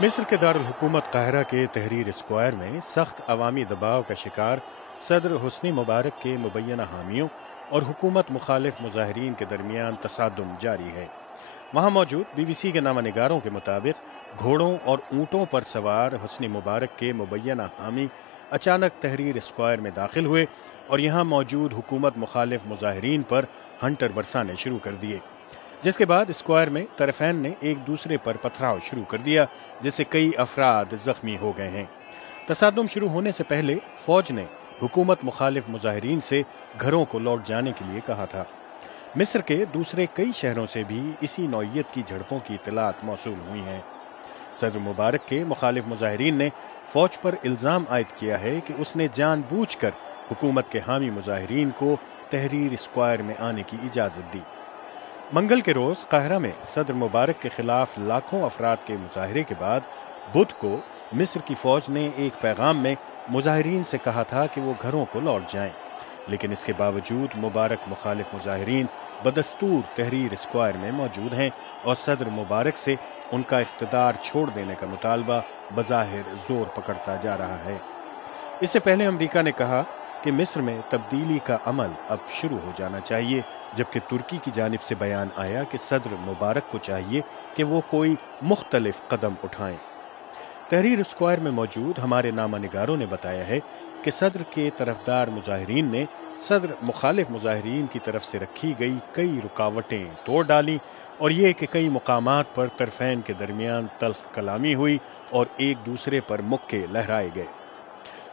مصر کے دارالحکومت قاہرہ کے تحریر اسکوائر میں سخت عوامی دباؤ کا شکار صدر حسنی مبارک کے مبینہ حامیوں اور حکومت مخالف مظاہرین کے درمیان تصادم جاری ہے۔ وہاں موجود بی بی سی کے نامہ نگاروں کے مطابق گھوڑوں اور اونٹوں پر سوار حسنی مبارک کے مبینہ حامی اچانک تحریر اسکوائر میں داخل ہوئے اور یہاں موجود حکومت مخالف مظاہرین پر ہنٹر برسانے شروع کر دیے، جس کے بعد اسکوائر میں طرفین نے ایک دوسرے پر پتھراؤ شروع کر دیا، جس سے کئی افراد زخمی ہو گئے ہیں۔ تصادم شروع ہونے سے پہلے فوج نے حکومت مخالف مظاہرین سے گھروں کو لوٹ جانے کے لیے کہا تھا۔ مصر کے دوسرے کئی شہروں سے بھی اسی نوعیت کی جھڑپوں کی اطلاعات موصول ہوئی ہیں۔ صدر مبارک کے مخالف مظاہرین نے فوج پر الزام عائد کیا ہے کہ اس نے جان بوجھ کر حکومت کے حامی مظاہرین کو تحریر اسکوائر میں آنے کی اجازت دی۔ منگل کے روز قاہرہ میں صدر مبارک کے خلاف لاکھوں افراد کے مظاہرے کے بعد بدھ کو مصر کی فوج نے ایک پیغام میں مظاہرین سے کہا تھا کہ وہ گھروں کو لوٹ جائیں، لیکن اس کے باوجود مبارک مخالف مظاہرین بدستور تحریر اسکوائر میں موجود ہیں اور صدر مبارک سے ان کا اقتدار چھوڑ دینے کا مطالبہ بظاہر زور پکڑتا جا رہا ہے۔ اس سے پہلے امریکہ نے کہا کہ مصر میں تبدیلی کا عمل اب شروع ہو جانا چاہیے، جبکہ ترکی کی جانب سے بیان آیا کہ صدر مبارک کو چاہیے کہ وہ کوئی مختلف قدم اٹھائیں۔ تحریر اسکوائر میں موجود ہمارے نامہ نگاروں نے بتایا ہے کہ صدر کے طرفدار مظاہرین نے صدر مخالف مظاہرین کی طرف سے رکھی گئی کئی رکاوٹیں توڑ ڈالیں اور یہ کہ کئی مقامات پر طرفین کے درمیان تلخ کلامی ہوئی اور ایک دوسرے پر مکے لہرائے گئے۔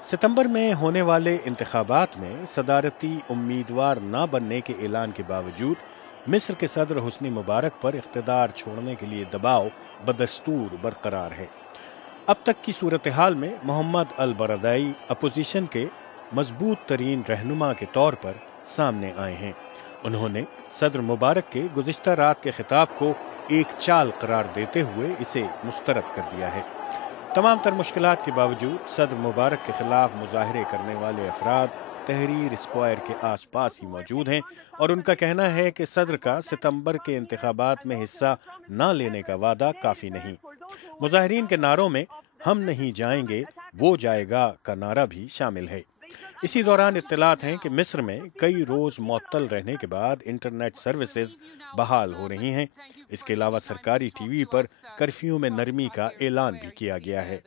ستمبر میں ہونے والے انتخابات میں صدارتی امیدوار نہ بننے کے اعلان کے باوجود مصر کے صدر حسنی مبارک پر اقتدار چھوڑنے کے لیے دباؤ بدستور برقرار ہے۔ اب تک کی صورتحال میں محمد البرادعی اپوزیشن کے مضبوط ترین رہنما کے طور پر سامنے آئے ہیں۔ انہوں نے صدر مبارک کے گزشتہ رات کے خطاب کو ایک چال قرار دیتے ہوئے اسے مسترد کر دیا ہے۔ تمام تر مشکلات کے باوجود صدر مبارک کے خلاف مظاہرے کرنے والے افراد تحریر اسکوائر کے آس پاس ہی موجود ہیں اور ان کا کہنا ہے کہ صدر کا ستمبر کے انتخابات میں حصہ نہ لینے کا وعدہ کافی نہیں۔ مظاہرین کے نعروں میں ہم نہیں جائیں گے وہ جائے گا کا نعرہ بھی شامل ہے۔ اسی دوران اطلاعات ہیں کہ مصر میں کئی روز معطل رہنے کے بعد انٹرنیٹ سروسز بحال ہو رہی ہیں۔ اس کے علاوہ سرکاری ٹی وی پر کرفیو میں نرمی کا اعلان بھی کیا گیا ہے۔